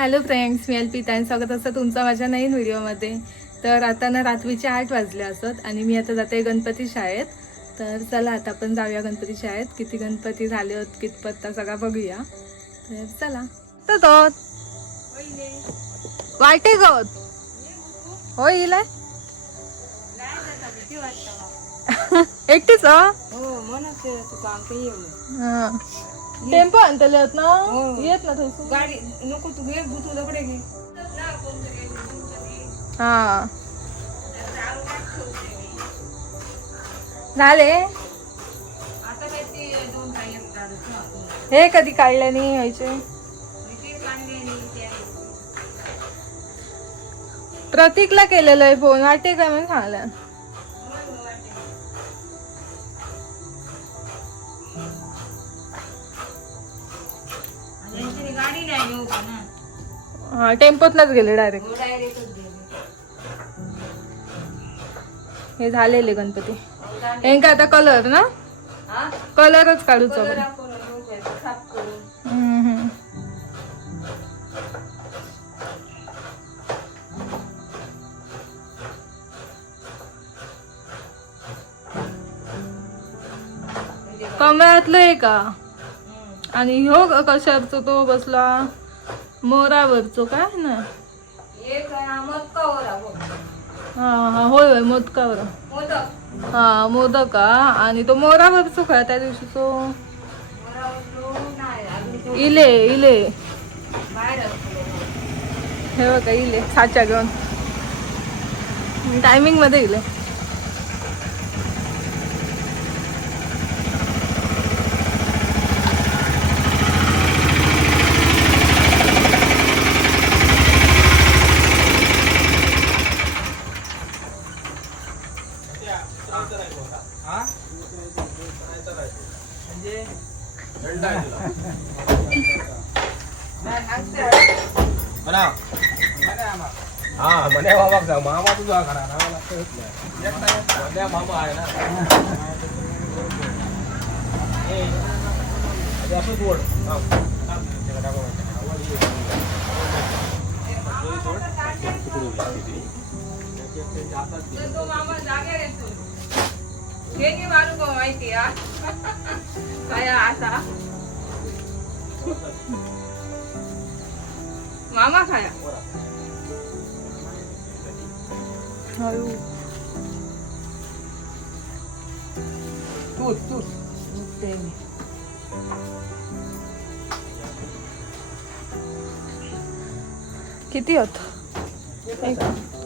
Hello friends, मी अल्पिता आणि स्वागत असतं तुमचं माझ्या नवीन व्हिडिओमध्ये. तर आता ना रात्रीचे 8 वाजले असत आणि मी आता जाते गणपती शाळेत. तर चला आता आपण जाऊया गणपती शाळेत. किती गणपती झाले होत कितपत सगळा बघूया. तर चला. तो वाटे गवत होईल एकटीच टेम्पो आणतले होत ना येत ना थोडी गाडी नको तू घे तू दगडे घे हा झाले आता काय ते दोन काही असतात हे कधी काढले नाही व्हायचे प्रतीकला केलेलं आहे फोन वाटे काय म्हणून सांगला गाडी नाही येऊ का ना हा टेम्पोतलाच गेले डायरेक्ट. हे झालेले गणपती हे काय आता कलर ना कलरच काढूच कमळातलं आहे का आणि हो कशावरचो तो बसला मोरावरचो काय ना हा हा होय होय मोदकावर हा मोदक आणि तो मोरावरचो काय त्या दिवशी तो इले इले हे बघा इले साच्या घेऊन टायमिंग मध्ये इले हा म्हणे बाबा मामा तुझा करा मामा आहे ना असं बोल माहिती काय असा मामा खाया किती होत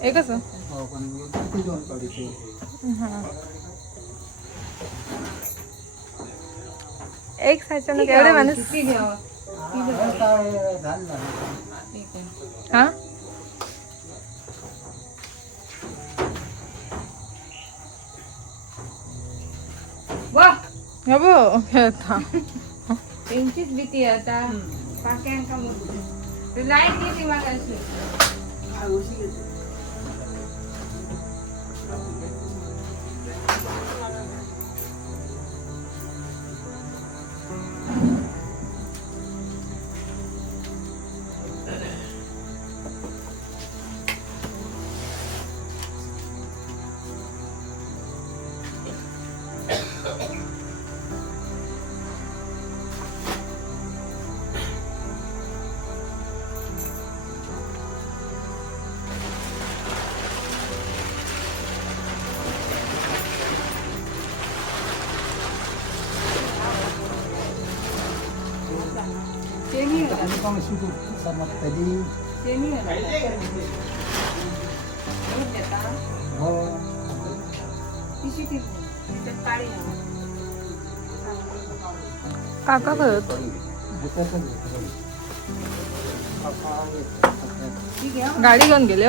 एकच एक सायचं एवढे माणूस हा त्यांचीच भीती आता पाक्यांका लाईट गेली मागाशी काका करत गाडी घेऊन गेले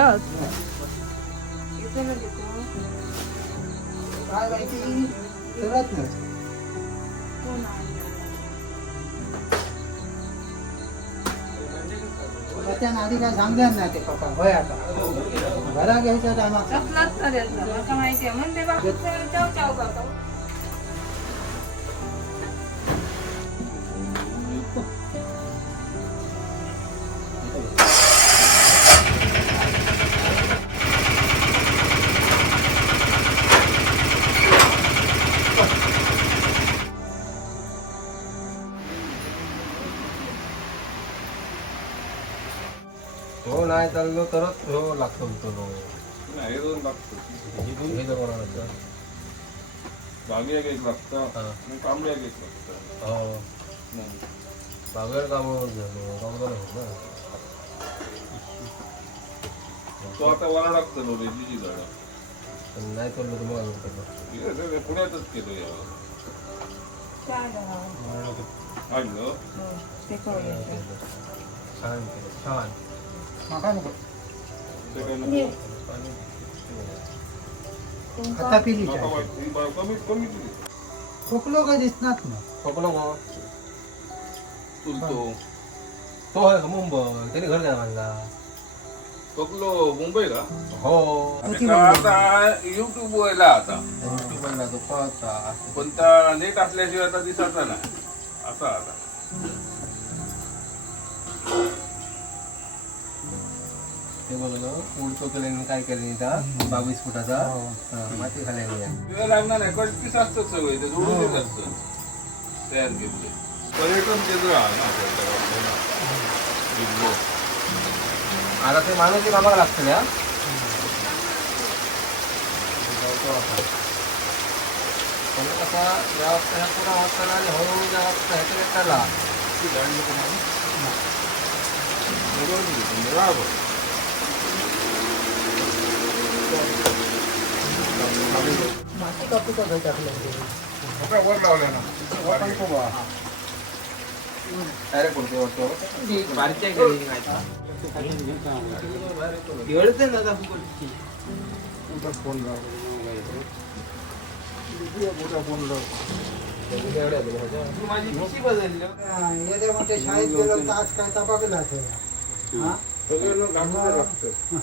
आधी काय सांगल्या ना ते पप्पा होय आता घरा घ्यायचं माहिती आहे म्हणजे बाबा चाव चाव करतो हो नाही चाललो तरच हो लागतो तो नाही, हे दोन लागतं. हे दोन बनवायचं. बागी एक लागतं हा. आणि तांबडी एक लागतं. हो हम्म. बागेवर कामावर झालो कामगार आहेत ना. तो आता वारा लागतं नो रेजीची झाडं. पण नाही चाललो तर मग करतो. हे पुण्यातच केलं यावं. आणलं छान केलं छान. माका नको ते काय नको. आता पिली नका चाय. वाट- ही बा- कमी कमी केली. खोकलो काही दिसणार ना. खोकलो मग चुलतो तो आहे का मुंबई त्याने घर काय बांधला. पकलो मुंबई का हो आता युट्यूब वरला आता युट्यूबला तो पाहता पण त्या नेट असल्याशिवाय आता दिसायचा ना असा आता ते बघलं उडतो केल्याने काय केलं इथं 22 फुटाचा माती खाल्ल्याने वेळ लागणार नाही पण पीस असतं सगळे ते जोडूनच असतं तयार केले पर्यटन केंद्र आहे ना आपल्या गावाला. आता ते माणूस कामाला लागतं या पण कसा या वाजता ह्या पुरा वाजताना आणि हळूहळू ज्या वाजता ह्याच्या व्यक्ताला ती गाडी नको म्हणून. बरोबर. माती कापू का काय टाकलं आता वर लावल्या ना डायरेक्ट पडते वाटतो येत्या मोठ्या शाळेत गेलो तर आज काय तपाकला हा सगळे लोक लागतं लागतं.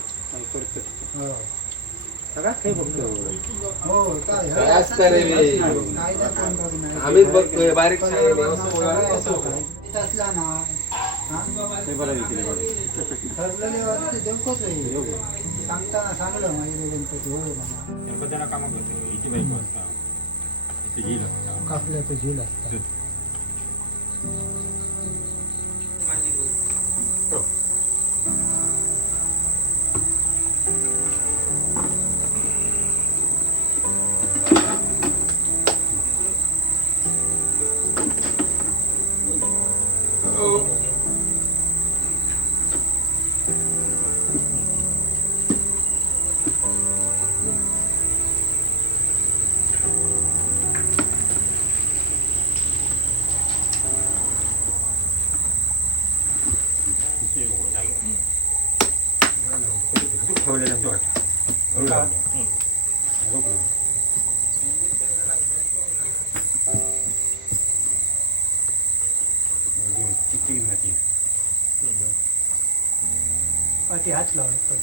हो काय काय असतं रे बे? कायदा कोण बघणार? आम्हीच बघतोय बारीक शाळे सगळं असं बोलायला कसं बोलायला? इथं असला ना हा? ठरलेले वाटते देवकोच आहे. सांगताना सांगलं माझे गणपती होय म्हणा कापल्याचं झील असतं पाठी हात लावायचं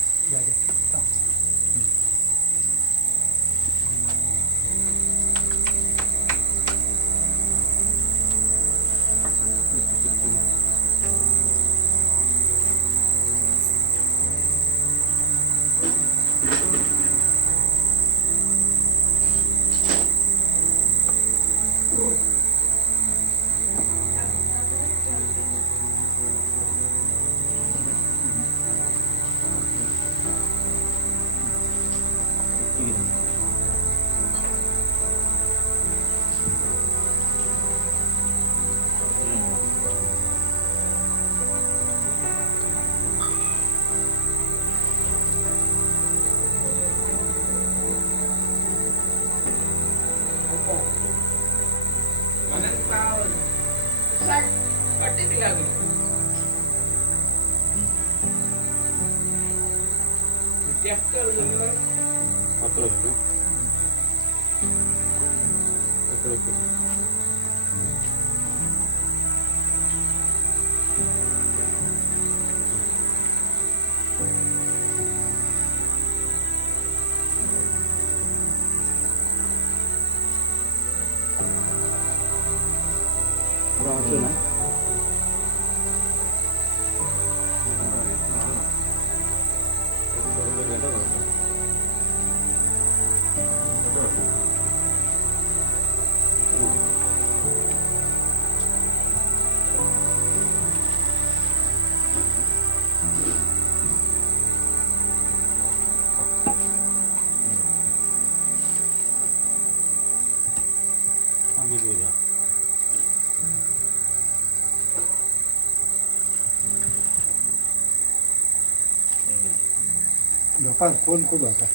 झोपात कोण खूप होता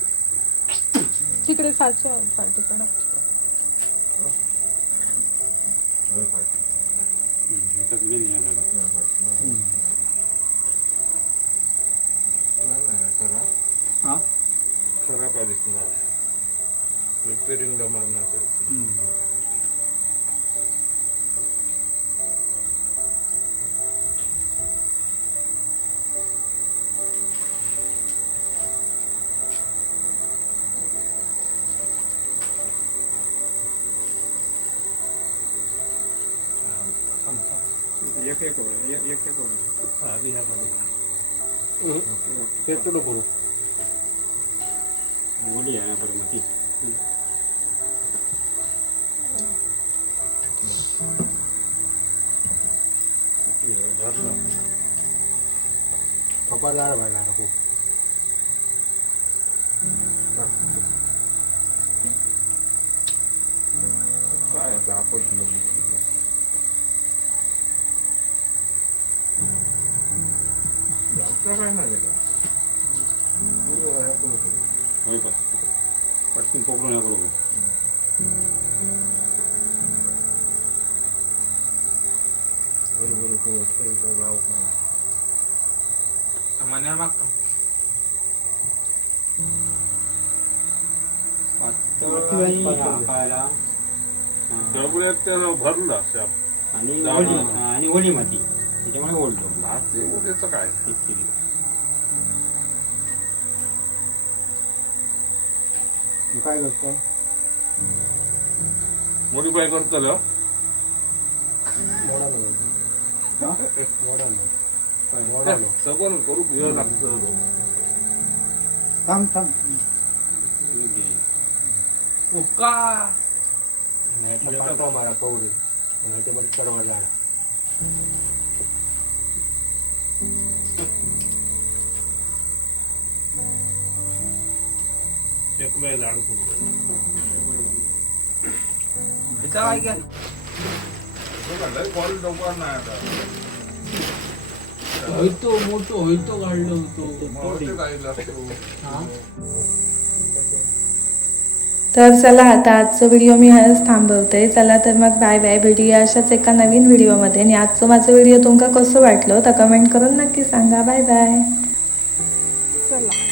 तिकडे साच्या तिकडे हा खराब आलीच ना रिपेअरिंगला मारणार खबरदार व्हायला नको काय आता आपण काय नाही का पटकन पकडून या बरोबर डबऱ्यात त्याला भरला शाप आणि ओली माती त्याच्यामुळे ओढतो ते उद्याचं काय काय करतो मोडीफाय करतलं सबन करू वेळ लागतो थांब थांब मारा पवरे ते मध्ये परवा झाला एक वेळ झाड कॉल डोकार नाही आता होतो मोठो होतो काढलो होतो मोठे काही लागतो तर चला आता आजचा व्हिडिओ मी हळूच थांबवते. चला तर मग बाय बाय. भेटूया अशाच एका नवीन व्हिडिओमध्ये. आणि आजचं माझं व्हिडिओ तुमका कसं वाटलं तर कमेंट करून नक्की सांगा. Bye bye. चला